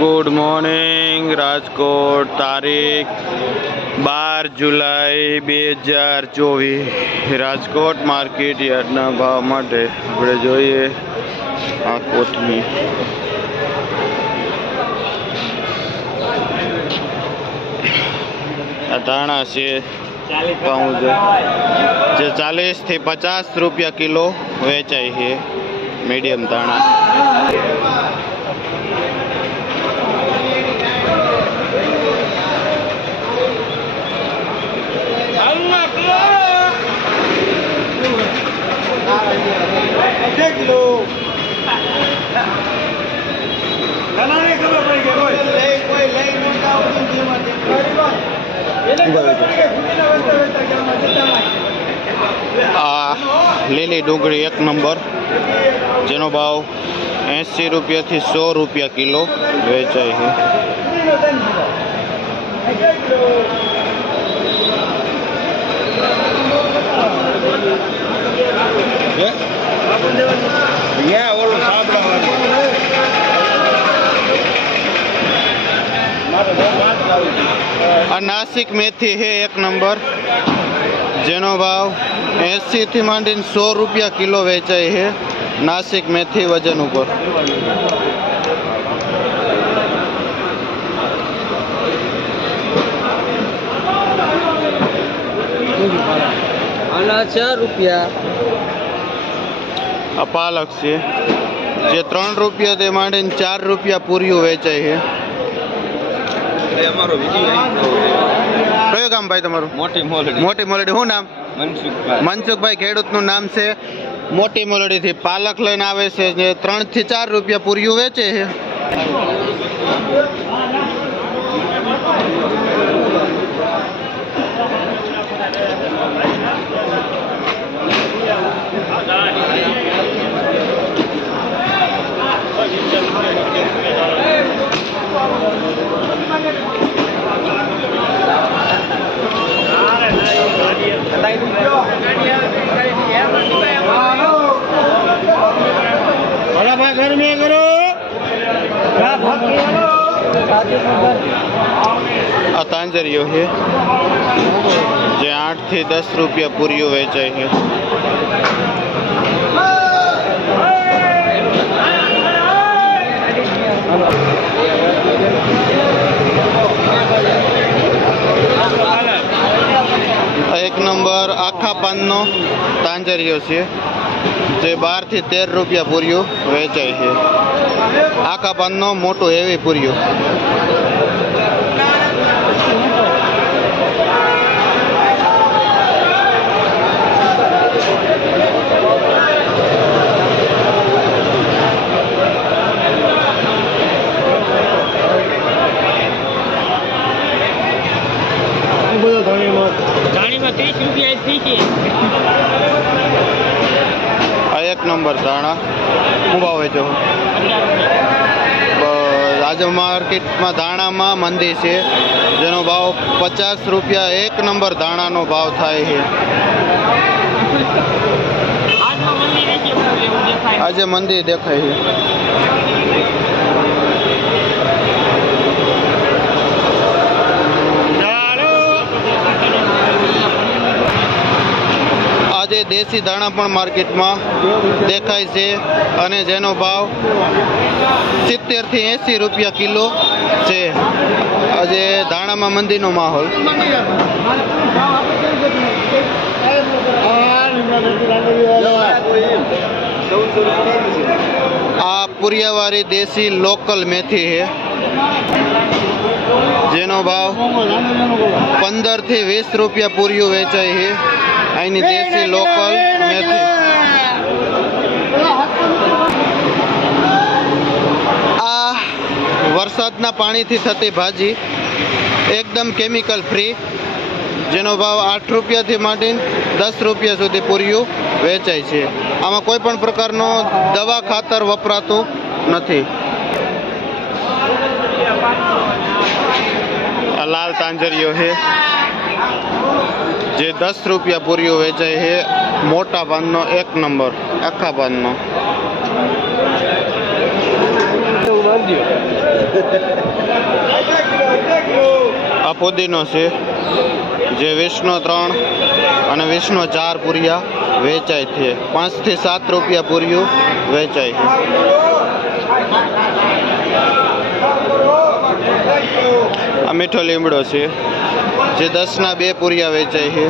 Good morning Rajkot तारीख 12 जुलाई 2024 Rajkot market यार्डना भाव माटे આપણે જોઈએ આ કોથમી આ ધાણા છે પાઉં જે 40 થી 50 રૂપિયા કિલો વેચાય છે मीडियम दाना લીલી ડુંગળી 1 નંબર જેનો ભાવ 80 રૂપિયાથી 100 રૂપિયા કિલો વેચાય છે। આ નાસિક મેથી છે 1 નંબર જેનો ભાવ 80 થી માંડીને 100 રૂપિયા કિલો વેચાય છે। नासिक मेथी वजन ऊपर पालक से जे 3 રૂપિયા ते मांडीने 4 રૂપિયા पूरियो वेचाय है। कयो गाम भाई तमारू? मोटी मोलडी। શું નામ? मनसुखभाई। ખેડૂતનું નામ છે मोटी मोलडी थी पालक लईने आवे छे जे 3 થી 4 રૂપિયા पूरियो वेचे है। तांजरियो है जे 8 થી 10 રૂપિયા पूरियो वेचाय है। एक नंबर आखा पाननो तांजरियो है जे 12 થી 13 રૂપિયા પૂરિયો વેચાય છે। આખા પાનનો મોટો હેવી પૂરિયો धाणीમાં 30 રૂપિયા થઈ છે। આ 1 નંબર ધાણા શું ભાવ વેચો? આજે માર્કેટમાં ધાણામાં મંદી છે જેનો ભાવ 50 રૂપિયા 1 નંબર ધાણાનો ભાવ થાય છે। આજે મંદી દેખાય છે। આજે દેશી દાણા પણ માર્કેટમાં દેખાય છે અને જેનો ભાવ 70 થી 80 રૂપિયા કિલો છે। આજે દાણામાં મંદીનો માહોલ। આ પુરિયાવાળી દેશી લોકલ મેથી છે જેનો ભાવ 15 થી 20 રૂપિયા પૂરિયો વેચાય છે। અહીંની દેશી લોકલ મેથી। આ વરસાદના પાણીથી થતી ભાજી એકદમ કેમિકલ ફ્રી જેનો ભાવ 8 રૂપિયાથી માંડીને 10 રૂપિયા સુધી પૂરિયું વેચાય છે। આમાં કોઈ પણ પ્રકારનો દવા ખાતર વપરાતું નથી। આ લાલ તાંજરિયો છે જે 10 રૂપિયા પૂરિયો વેચાય છે। મોટા પાનનો 1 નંબર આખા પાનનો। આ પુદીનો છે જે 20નો 3 અને 20નો 4 પૂરિયા વેચાય છે. 5 થી 7 રૂપિયા પૂરિયું વેચાય છે. આ મીઠો લીમડો છે જે 10ના 2 પૂરિયા વેચાય છે.